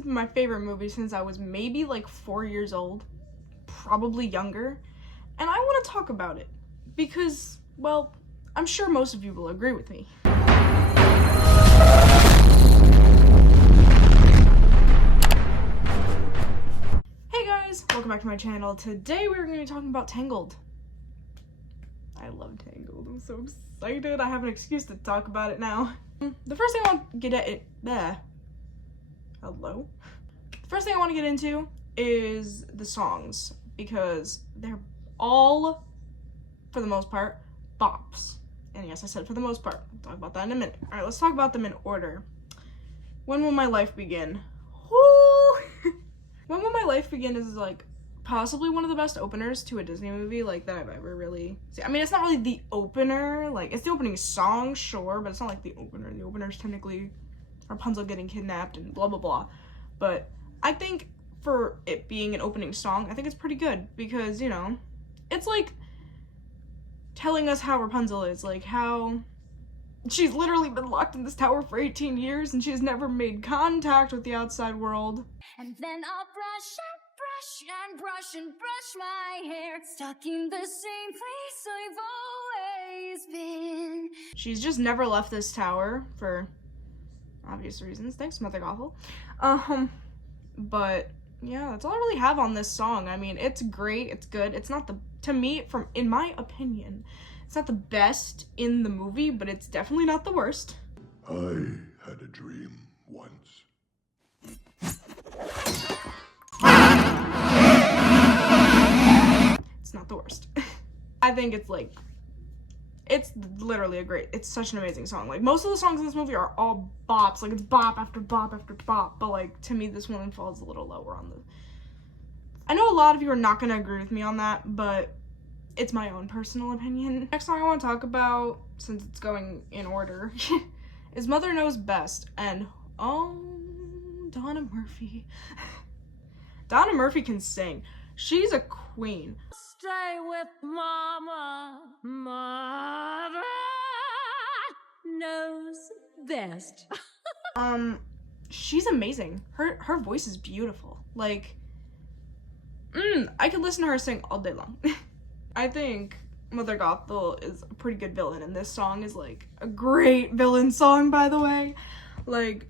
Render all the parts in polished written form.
has been my favorite movie since I was maybe like 4 years old, probably younger, and I want to talk about it because, well, I'm sure most of you will agree with me. Hey guys, welcome back to my channel. Today we're going to be talking about Tangled. I love Tangled. I'm so excited. I have an excuse to talk about it now. The first thing I want to get at it Hello? The first thing I want to get into is the songs, because they're all, for the most part, bops. And yes, I said for the most part. I'll talk about that in a minute. Alright, let's talk about them in order. When Will My Life Begin? Woo! When Will My Life Begin is like possibly one of the best openers to a Disney movie like that I've ever really seen. I mean, it's not really the opener, like it's the opening song, sure, but it's not like the opener. The opener is technically Rapunzel getting kidnapped and blah blah blah. But I think for it being an opening song, I think it's pretty good because, you know, it's like telling us how Rapunzel is, like how she's literally been locked in this tower for 18 years and she's never made contact with the outside world. And then I'll brush and brush and brush my hair, stuck in the same place I've always been. She's just never left this tower for obvious reasons. Thanks, Mother Gothel. But yeah, that's all I really have on this song. I mean, it's great, it's good. It's not to me, in my opinion, it's not the best in the movie, but it's definitely not the worst. I had a dream once. It's not the worst. I think it's literally it's such an amazing song. Like, most of the songs in this movie are all bops. Like, it's bop after bop after bop. But, like, to me, this one falls a little lower on the... I know a lot of you are not going to agree with me on that, but it's my own personal opinion. Next song I want to talk about, since it's going in order, is Mother Knows Best. And, oh, Donna Murphy. Donna Murphy can sing. She's a queen. Stay with Mama. Mama knows best. She's amazing. Her voice is beautiful. Like, I could listen to her sing all day long. I think Mother Gothel is a pretty good villain, and this song is like a great villain song, by the way. Like,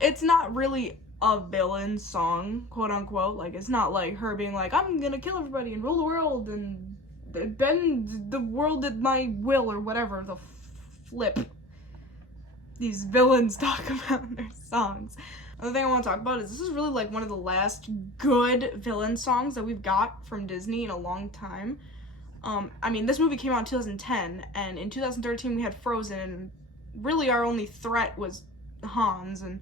it's not really a villain song, quote unquote. Like, it's not like her being like, I'm gonna kill everybody and rule the world and bend the world at my will, or whatever the flip these villains talk about in their songs. Another thing I want to talk about is this is really like one of the last good villain songs that we've got from Disney in a long time. I mean, this movie came out in 2010, and in 2013 we had Frozen, and really our only threat was Hans, and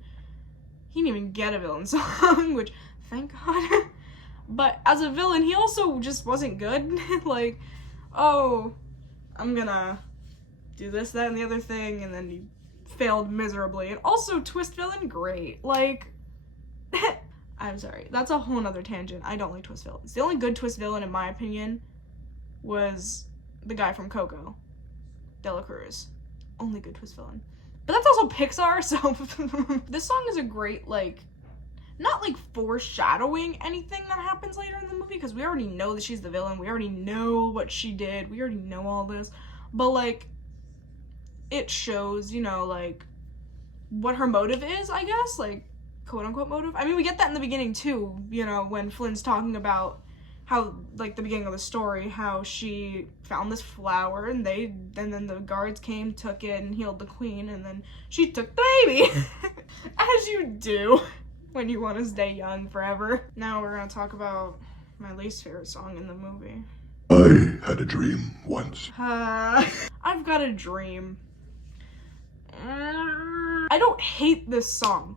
he didn't even get a villain song, which, thank God. But as a villain, he also just wasn't good. Like, oh, I'm gonna do this, that, and the other thing, and then he failed miserably. And also, twist villain, great. Like, I'm sorry, that's a whole nother tangent. I don't like twist villains. The only good twist villain, in my opinion, was the guy from Coco, Dela Cruz. Only good twist villain. But that's also Pixar, so this song is a great, like, not like foreshadowing anything that happens later in the movie, because we already know that she's the villain, we already know what she did, we already know all this, but like, it shows, you know, like, what her motive is, I guess, like, quote-unquote motive. I mean, we get that in the beginning too, you know, when Flynn's talking about how, like, the beginning of the story, how she found this flower, and then the guards came, took it, and healed the queen, and then she took the baby. As you do when you want to stay young forever. Now we're gonna talk about my least favorite song in the movie. I had a dream once. I've got a dream. I don't hate this song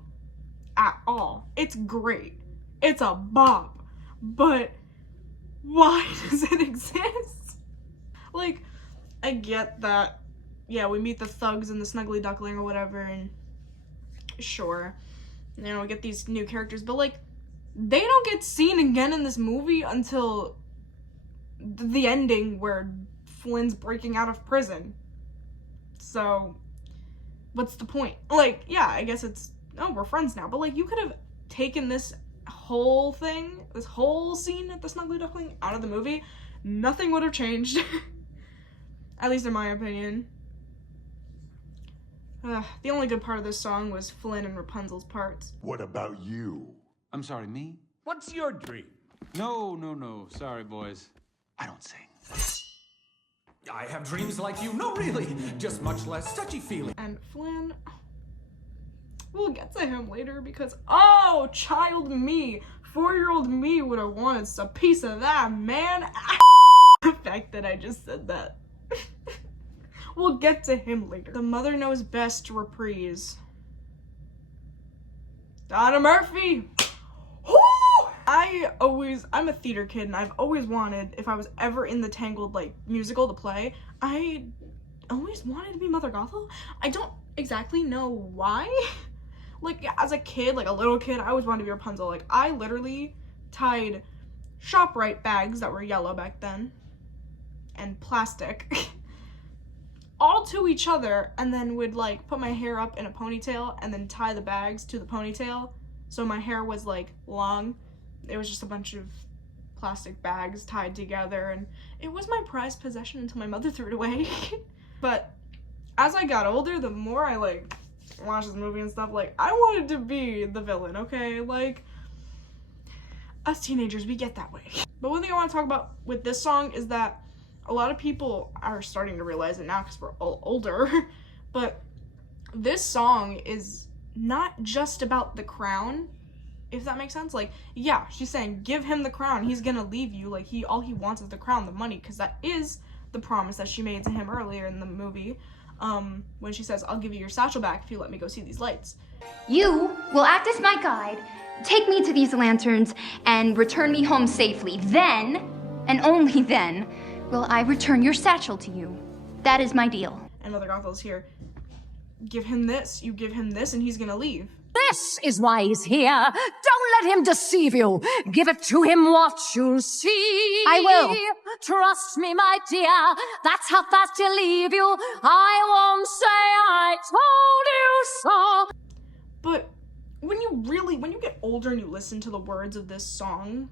at all. It's great. It's a bop. But why does it exist? Like, I get that, yeah, we meet the thugs and the snuggly duckling or whatever, and sure, you know, we get these new characters, but like, they don't get seen again in this movie until the ending where Flynn's breaking out of prison. So, what's the point? Like, yeah, I guess it's, oh, we're friends now, but like, you could have taken this whole scene at the Snuggly Duckling out of the movie, nothing would have changed. At least in my opinion. The only good part of this song was Flynn and Rapunzel's parts. What about you? I'm sorry, me? What's your dream? No. Sorry, boys. I don't sing. I have dreams like you. No, really. Just much less touchy-feely. And Flynn, we'll get to him later because, oh, child me, 4-year-old me would have wanted a piece of that, man. The fact that I just said that. We'll get to him later. The Mother Knows Best reprise. Donna Murphy. I'm a theater kid, and I've always wanted, if I was ever in the Tangled, like, musical to play, I always wanted to be Mother Gothel. I don't exactly know why. Like, as a kid, like a little kid, I always wanted to be Rapunzel. Like, I literally tied ShopRite bags that were yellow back then, and plastic, all to each other, and then would, like, put my hair up in a ponytail, and then tie the bags to the ponytail, so my hair was, like, long. It was just a bunch of plastic bags tied together, and it was my prized possession until my mother threw it away. But as I got older, the more I, like, watched this movie and stuff, like, I wanted to be the villain, okay? Like, us teenagers, we get that way. But one thing I want to talk about with this song is that a lot of people are starting to realize it now because we're all older, but this song is not just about the crown, if that makes sense. Like, yeah, she's saying, give him the crown, he's gonna leave you. Like, all he wants is the crown, the money, because that is the promise that she made to him earlier in the movie, when she says, I'll give you your satchel back if you let me go see these lights. You will act as my guide, take me to these lanterns, and return me home safely. Then, and only then, will I return your satchel to you. That is my deal. And Mother Gothel's here. Give him this, you give him this, and he's gonna leave. This is why he's here. Don't let him deceive you. Give it to him, what you'll see. I will. Trust me, my dear. That's how fast he'll leave you. I won't say I told you so. But when you get older and you listen to the words of this song,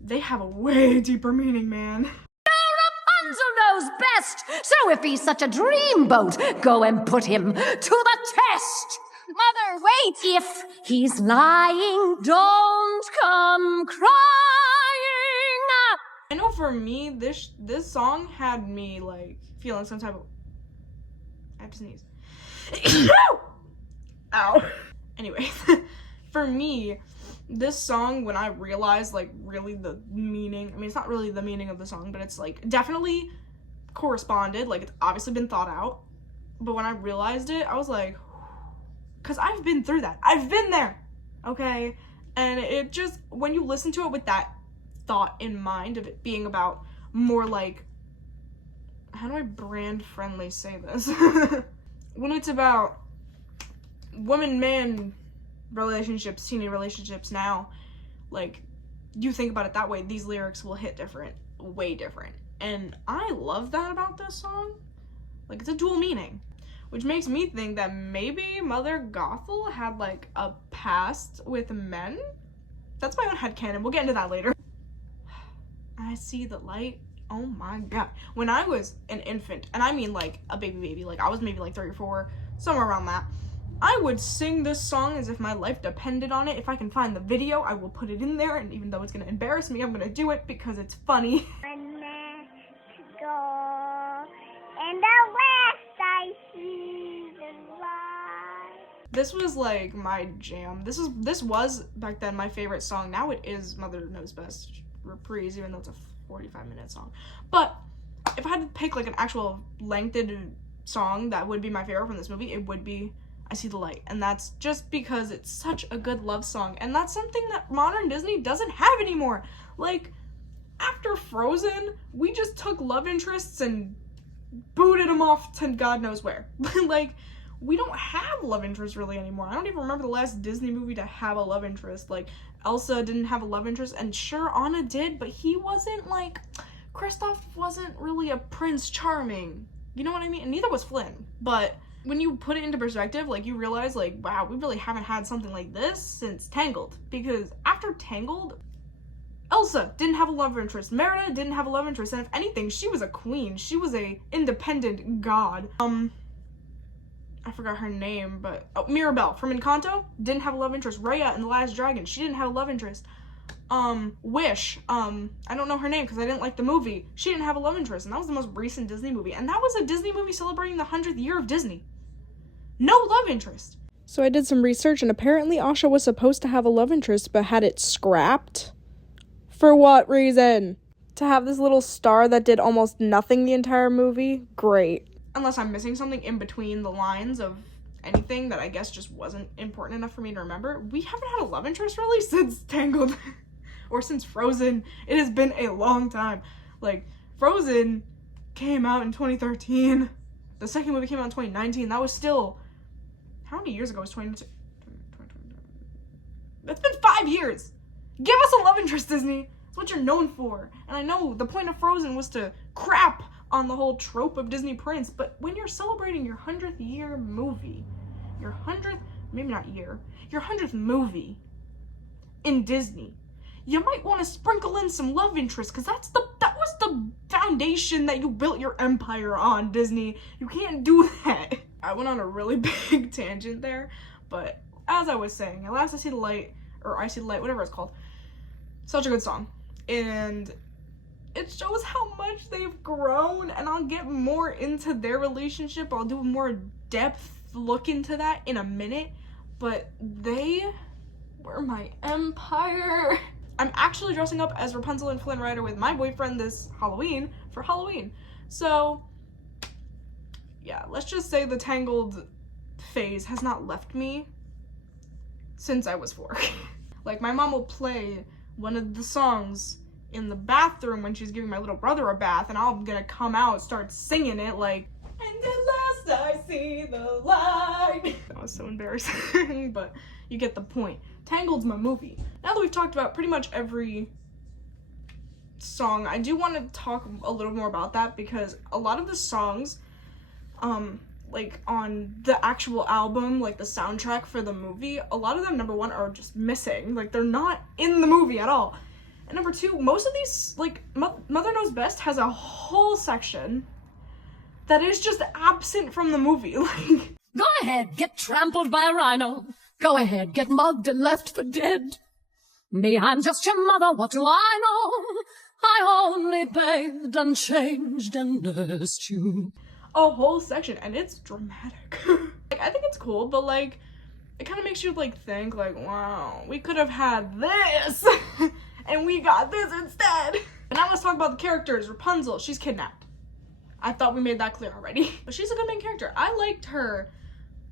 they have a way deeper meaning, man. Rapunzel knows best. So if he's such a dreamboat, go and put him to the test. Mother, wait! If he's lying, don't come crying. I know for me, this song had me, like, feeling some type of... I have to sneeze. Ow. Anyway, for me, this song, when I realized, like, really the meaning, I mean, it's not really the meaning of the song, but it's, like, definitely corresponded, like, it's obviously been thought out, but when I realized it, I was like, because I've been through that. I've been there, okay? And it just, when you listen to it with that thought in mind of it being about more like, how do I brand friendly say this? When it's about woman-man relationships, teenage relationships now, like, you think about it that way, these lyrics will hit different, way different. And I love that about this song. Like, it's a dual meaning. Which makes me think that maybe Mother Gothel had, like, a past with men? That's my own headcanon. We'll get into that later. I see the light. Oh my god. When I was an infant, and I mean, like, a baby, like, I was maybe, like, 3 or 4, somewhere around that, I would sing this song as if my life depended on it. If I can find the video, I will put it in there, and even though it's gonna embarrass me, I'm gonna do it because it's funny. One man to go in the west, I see the light. This was like my jam. This was back then my favorite song. Now it is Mother Knows Best reprise, even though it's a 45-minute song. But if I had to pick like an actual lengthened song that would be my favorite from this movie, it would be I See the Light. And that's just because it's such a good love song. And that's something that modern Disney doesn't have anymore. Like, after Frozen, we just took love interests and booted them off to God knows where. Like, we don't have love interests really anymore. I don't even remember the last Disney movie to have a love interest. Like, Elsa didn't have a love interest, and sure, Anna did, but he wasn't, like, Kristoff wasn't really a Prince Charming. You know what I mean? And neither was Flynn. But When you put it into perspective, like, you realize, like, wow, we really haven't had something like this since Tangled. Because after Tangled, Elsa didn't have a love interest. Merida didn't have a love interest. And if anything, she was a queen. She was a independent god. I forgot her name, but Mirabelle from Encanto didn't have a love interest. Raya in The Last Dragon, she didn't have a love interest. Wish, I don't know her name because I didn't like the movie. She didn't have a love interest, and that was the most recent Disney movie. And that was a Disney movie celebrating the 100th year of Disney. No love interest. So I did some research, and apparently Asha was supposed to have a love interest, but had it scrapped. For what reason? To have this little star that did almost nothing the entire movie? Great. Unless I'm missing something in between the lines of anything that I guess just wasn't important enough for me to remember. We haven't had a love interest really since Tangled. Or since Frozen. It has been a long time. Like, Frozen came out in 2013. The second movie came out in 2019. That was still... How many years ago was 2019? It's been 5 years. Give us a love interest, Disney. That's what you're known for. And I know the point of Frozen was to crap on the whole trope of Disney Prince, but when you're celebrating your 100th year movie, your 100th, maybe not year, your 100th movie in Disney, you might want to sprinkle in some love interest, because that was the foundation that you built your empire on, Disney. You can't do that. I went on a really big tangent there, but as I was saying, At Last I See the Light, or I See the Light, whatever it's called, such a good song. And it shows how much they've grown, and I'll get more into their relationship. I'll do a more depth look into that in a minute, but they were my empire. I'm actually dressing up as Rapunzel and Flynn Rider with my boyfriend this Halloween for Halloween. So, yeah, let's just say the Tangled phase has not left me since I was 4. Like, my mom will play one of the songs in the bathroom when she's giving my little brother a bath, and I'm gonna come out, start singing it like, and at last I see the light. That was so embarrassing, but you get the point. Tangled's my movie. Now that we've talked about pretty much every song, I do want to talk a little more about that, because a lot of the songs, like on the actual album, like the soundtrack for the movie, a lot of them, number one, are just missing. Like, they're not in the movie at all. And number two, most of these, like, Mother Knows Best has a whole section that is just absent from the movie. Like, Go ahead, get trampled by a rhino. Go ahead, get mugged and left for dead. Me, I'm just your mother, what do I know? I only bathed and changed and nursed you. a whole section, and it's dramatic. Like, I think it's cool, but like, it kind of makes you like think like, wow, we could have had this and we got this instead. And now let's talk about the characters. Rapunzel, she's kidnapped. I thought we made that clear already. But she's a good main character. I liked her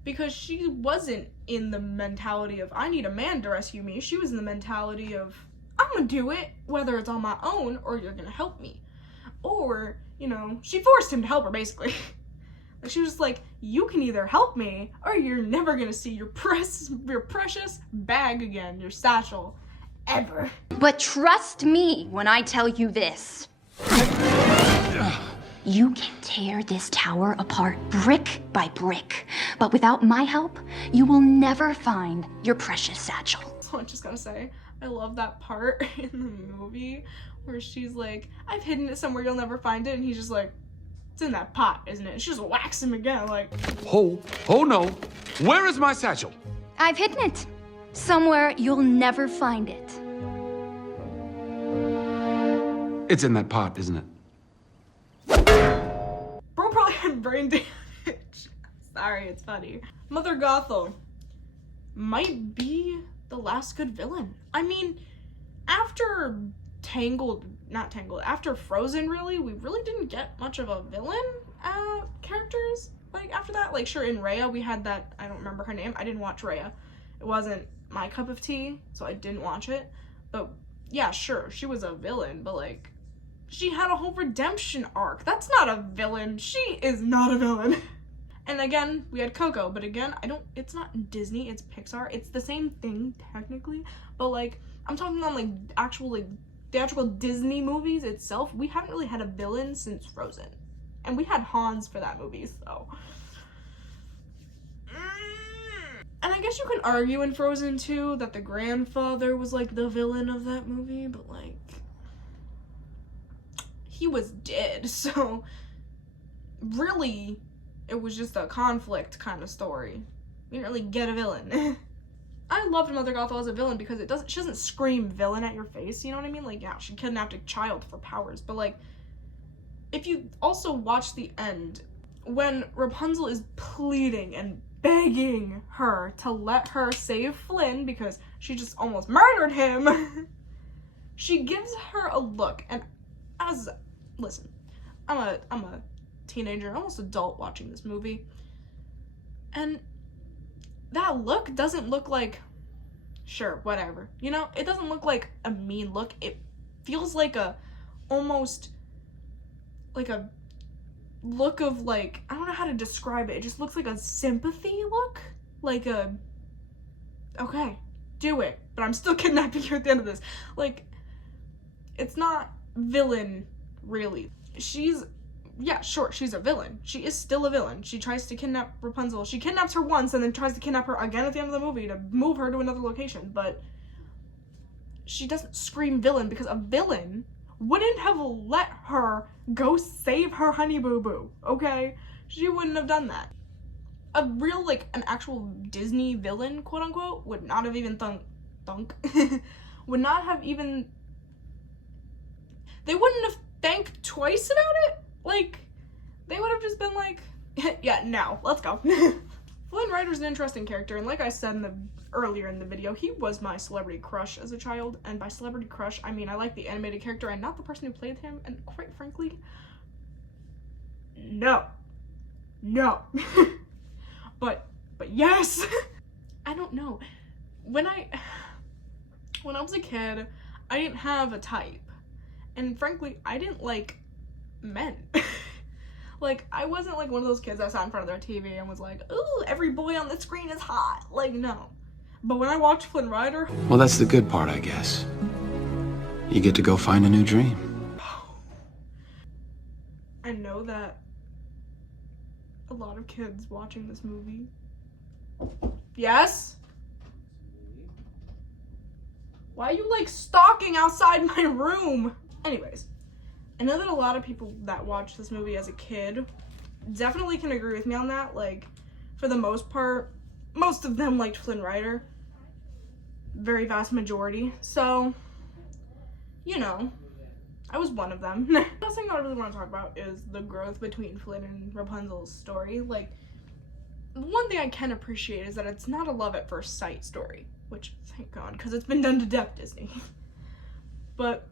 because she wasn't in the mentality of, I need a man to rescue me. She was in the mentality of, I'm gonna do it, whether it's on my own or you're gonna help me. Or, you know, she forced him to help her, basically. Like, she was just like, you can either help me or you're never gonna see your precious bag again, your satchel, ever. But trust me when I tell you this. You can tear this tower apart brick by brick, but without my help, you will never find your precious satchel. So I'm just gonna say, I love that part in the movie where she's like, I've hidden it somewhere, you'll never find it, and he's just like, it's in that pot, isn't it? And she just whacks him again, like, Oh no. Where is my satchel? I've hidden it. Somewhere you'll never find it. It's in that pot, isn't it? bro probably had brain damage. Sorry, it's funny. Mother Gothel might be the last good villain. I mean, after after Frozen, really, we really didn't get much of a villain characters. Like, after that, like, sure, in Raya, we had that, I don't remember her name, I didn't watch Raya. It wasn't my cup of tea, so I didn't watch it. But, yeah, sure, she was a villain, but, like, she had a whole redemption arc. That's not a villain. She is not a villain. And again, we had Coco, but again, it's not Disney, it's Pixar. It's the same thing, technically, but, like, I'm talking on, like, the actual Disney movies itself. We haven't really had a villain since Frozen. And we had Hans for that movie, so. And I guess you can argue in Frozen 2 that the grandfather was like the villain of that movie, but like he was dead, so really it was just a conflict kind of story. We didn't really get a villain. I loved Mother Gothel as a villain because she doesn't scream villain at your face, you know what I mean? Like, yeah, she kidnapped a child for powers, but like, if you also watch the end, when Rapunzel is pleading and begging her to let her save Flynn because she just almost murdered him, she gives her a look, and listen, I'm a teenager, almost adult watching this movie, and that look doesn't look like, sure, whatever, you know? It doesn't look like a mean look. It feels like almost like a look of like, I don't know how to describe it. It just looks like a sympathy look. Like okay, do it, but I'm still kidnapping you at the end of this. Like, it's not villain, really. Yeah, sure, she's a villain. She is still a villain. She tries to kidnap Rapunzel. She kidnaps her once and then tries to kidnap her again at the end of the movie to move her to another location, but she doesn't scream villain because a villain wouldn't have let her go save her honey boo boo, okay? She wouldn't have done that. A real, like, an actual Disney villain, quote unquote, would not have even would not have even, they wouldn't have thanked twice about it. Like, they would have just been like, yeah, now, let's go. Flynn Rider's an interesting character, and like I said earlier in the video, he was my celebrity crush as a child, and by celebrity crush, I mean I like the animated character and not the person who played him, and quite frankly, no. but yes. I don't know. When I was a kid, I didn't have a type, and frankly, I didn't like men. Like, I wasn't like one of those kids that sat in front of their TV and was like, ooh, every boy on the screen is hot. Like, no. But when I watched Flynn Rider, Well, that's the good part, I guess. You get to go find a new dream. I know that a lot of kids watching this movie. Yes? Why are you like stalking outside my room? Anyways, I know that a lot of people that watched this movie as a kid definitely can agree with me on that. Like, for the most part, most of them liked Flynn Rider. Very vast majority. So, you know, I was one of them. The last thing I really want to talk about is the growth between Flynn and Rapunzel's story. Like, one thing I can appreciate is that it's not a love at first sight story, which, thank God, because it's been done to death, Disney. But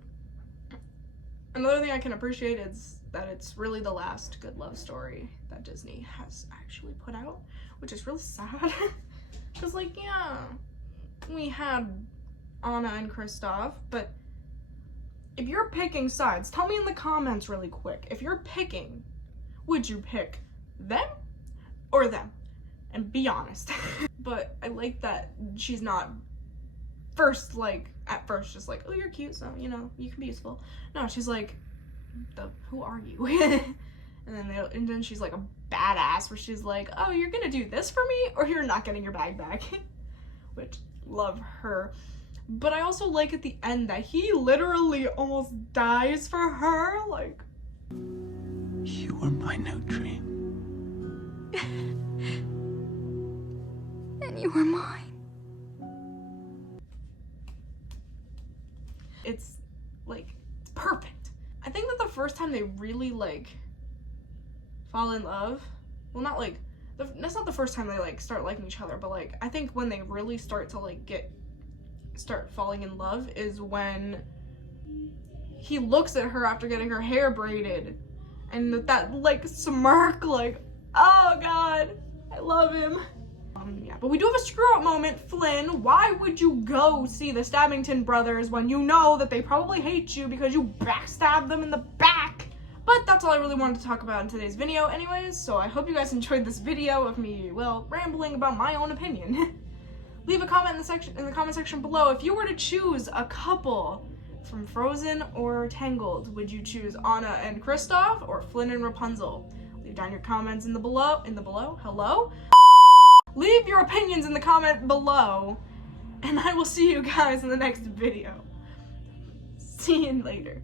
another thing I can appreciate is that it's really the last good love story that Disney has actually put out, which is really sad. Because, like, yeah, we had Anna and Kristoff, but if you're picking sides, tell me in the comments really quick. If you're picking, would you pick them or them? And be honest. But I like that she's not at first just like, oh, you're cute, so, you know, you can be useful. No, she's like, who are you? and then she's like a badass where she's like, oh, you're gonna do this for me or you're not getting your bag back. Which, love her. But I also like at the end that he literally almost dies for her. Like, You were my new dream. And you were mine. it's like, it's perfect. I think that the first time they really like fall in love, well, not like, that's not the first time they like start liking each other, but like, I think when they really start to like start falling in love is when he looks at her after getting her hair braided, and that like smirk, like, oh God, I love him. Yeah, but we do have a screw up moment. Flynn, why would you go see the Stabbington brothers when you know that they probably hate you because you backstabbed them in the back? But that's all I really wanted to talk about in today's video anyways, so I hope you guys enjoyed this video of me, well, rambling about my own opinion. Leave a comment in the comment section below. If you were to choose a couple from Frozen or Tangled, would you choose Anna and Kristoff or Flynn and Rapunzel? Leave down your comments in the below. Hello? Leave your opinions in the comment below, and I will see you guys in the next video. See you later.